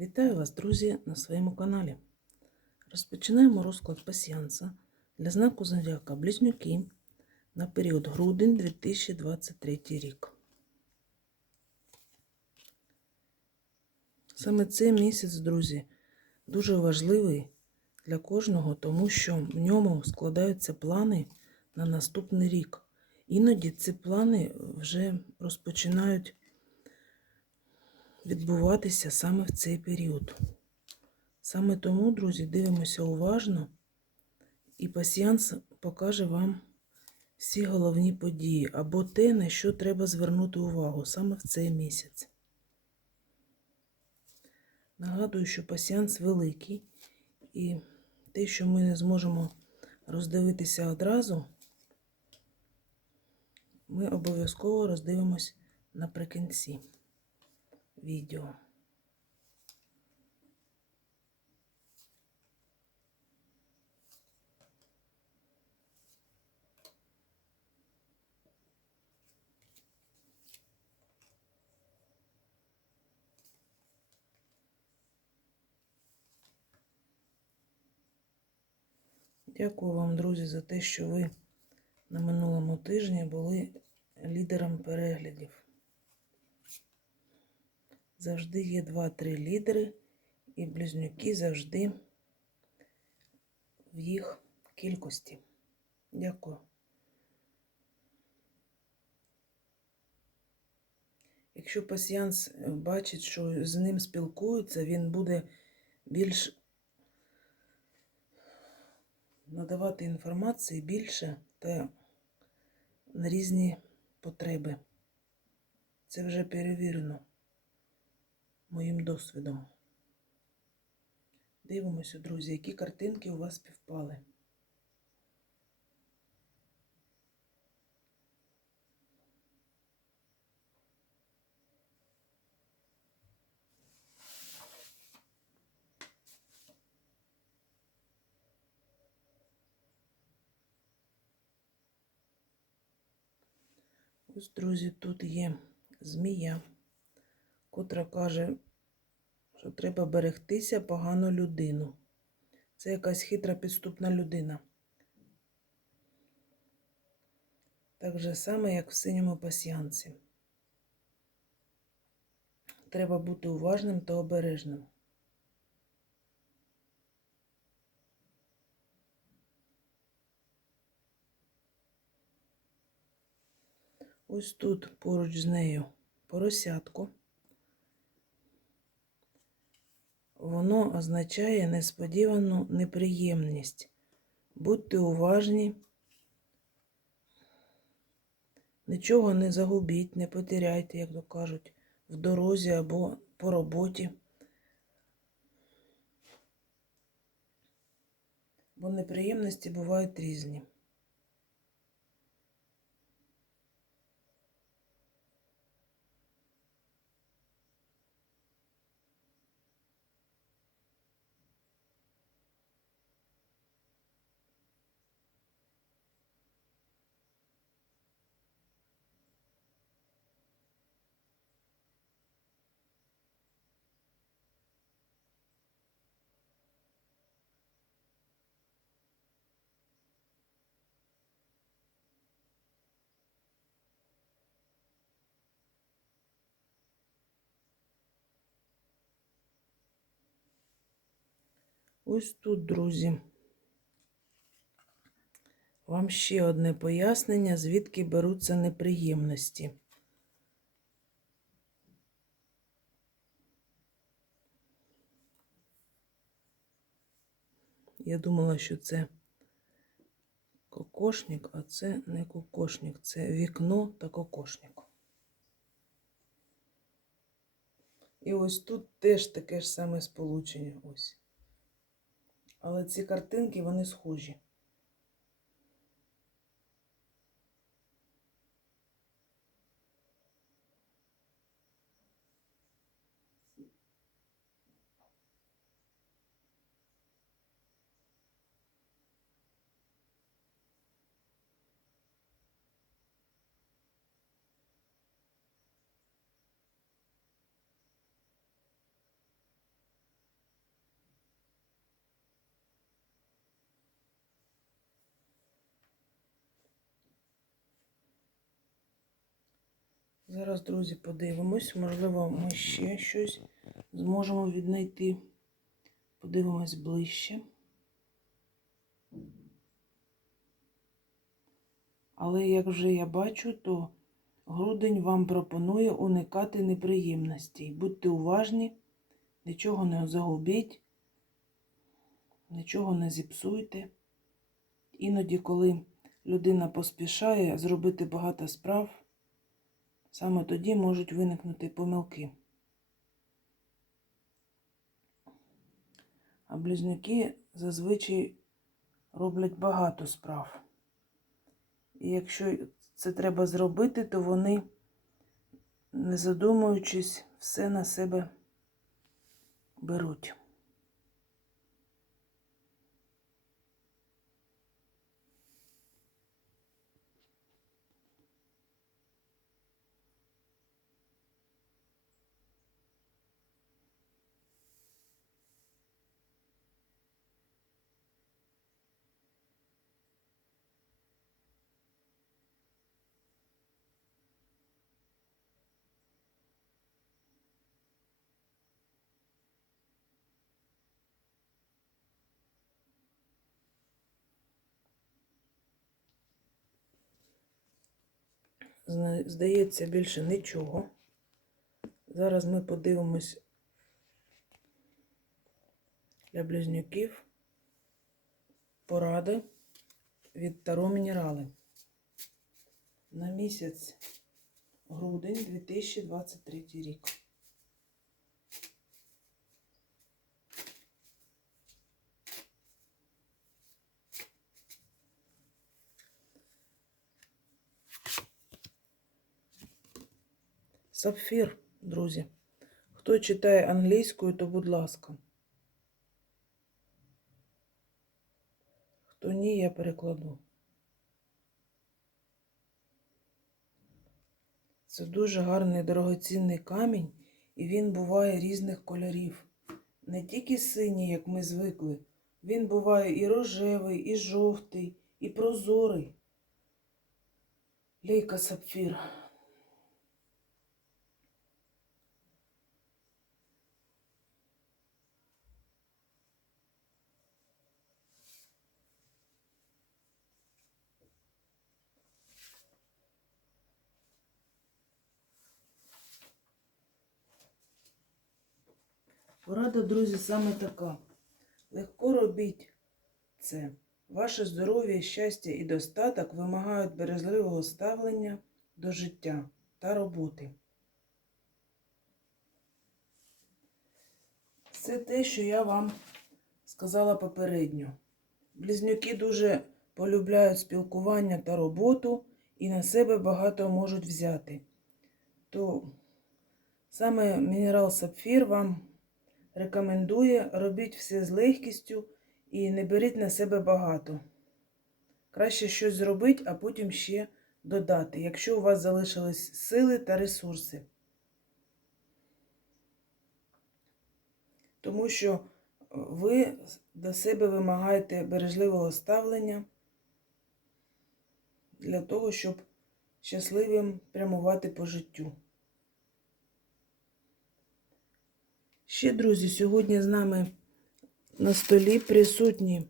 Вітаю вас, друзі, на своєму каналі. Розпочинаємо розклад пасіанса для знаку зодіака Близнюки на період грудень 2023 рік. Саме цей місяць, друзі, дуже важливий для кожного, тому що в ньому складаються плани на наступний рік. Іноді ці плани вже розпочинають відбуватися саме в цей період. Саме тому, друзі, дивимося уважно, і пасіянс покаже вам всі головні події або те, на що треба звернути увагу саме в цей місяць. Нагадую, що пасіанс великий, і те, що ми не зможемо роздивитися одразу, ми обов'язково роздивимось наприкінці відео. Дякую вам, друзі, за те, що ви на минулому тижні були лідером переглядів. Завжди є 2-3 лідери, і близнюки завжди в їх кількості. Дякую. Якщо пасіянс бачить, що з ним спілкуються, він буде більш надавати інформації більше та на різні потреби. Це вже перевірено моїм досвідом. Дивимося, друзі, які картинки у вас співпали. Ось, друзі, тут є змія, котра каже, що треба берегтися погану людину. Це якась хитра підступна людина. Так же саме, як в синьому пасіанці. Треба бути уважним та обережним. Ось тут поруч з нею поросятко. Воно означає несподівану неприємність. Будьте уважні, нічого не загубіть, не потеряйте, як то кажуть, в дорозі або по роботі. Бо неприємності бувають різні. Ось тут, друзі, вам ще одне пояснення, звідки беруться неприємності. Я думала, що це кокошник, а це не кокошник, це вікно та кокошник. І ось тут теж таке ж саме сполучення. Ось. Але ці картинки, вони схожі. Зараз, друзі, подивимось. Можливо, ми ще щось зможемо віднайти. Подивимось ближче. Але як вже я бачу, то грудень вам пропонує уникати неприємностей. Будьте уважні, нічого не загубіть, нічого не зіпсуйте. Іноді, коли людина поспішає зробити багато справ, саме тоді можуть виникнути помилки. А близнюки зазвичай роблять багато справ. І якщо це треба зробити, то вони, не задумуючись, все на себе беруть. Здається, більше нічого. Зараз ми подивимось для близнюків поради від Таро Мінерали на місяць грудень 2023 рік. Сапфір, друзі. Хто читає англійською, то будь ласка. Хто ні, я перекладу. Це дуже гарний дорогоцінний камінь, і він буває різних кольорів. Не тільки синій, як ми звикли. Він буває і рожевий, і жовтий, і прозорий. Лейка сапфір. Порада, друзі, саме така. Легко робіть це. Ваше здоров'я, щастя і достаток вимагають бережливого ставлення до життя та роботи. Це те, що я вам сказала попередньо. Близнюки дуже полюбляють спілкування та роботу і на себе багато можуть взяти. То саме мінерал сапфір вам рекомендує робіть все з легкістю і не беріть на себе багато. Краще щось зробити, а потім ще додати, якщо у вас залишились сили та ресурси. Тому що ви до себе вимагаєте бережливого ставлення для того, щоб щасливим прямувати по життю. Ще, друзі, сьогодні з нами на столі присутні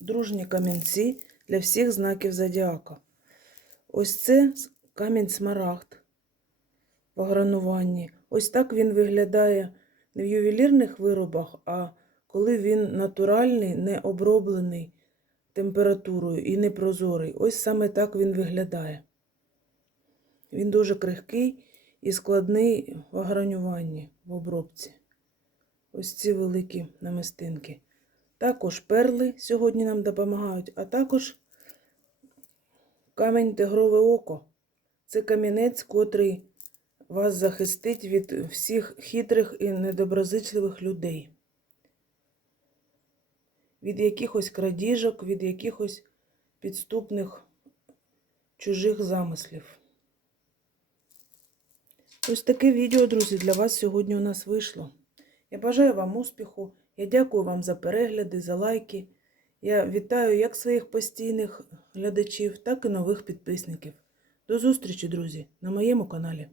дружні камінці для всіх знаків зодіака. Ось це камінь смарагд в грануванні. Ось так він виглядає не в ювелірних виробах, а коли він натуральний, не оброблений температурою і не прозорий. Ось саме так він виглядає. Він дуже крихкий і складний в гранюванні, в обробці. Ось ці великі намистинки. Також перли сьогодні нам допомагають, а також камінь тигрове око. Це камінець, котрий вас захистить від всіх хитрих і недоброзичливих людей. Від якихось крадіжок, від якихось підступних чужих замислів. Ось таке відео, друзі, для вас сьогодні у нас вийшло. Я бажаю вам успіху. Я дякую вам за перегляди, за лайки. Я вітаю як своїх постійних глядачів, так і нових підписників. До зустрічі, друзі, на моєму каналі.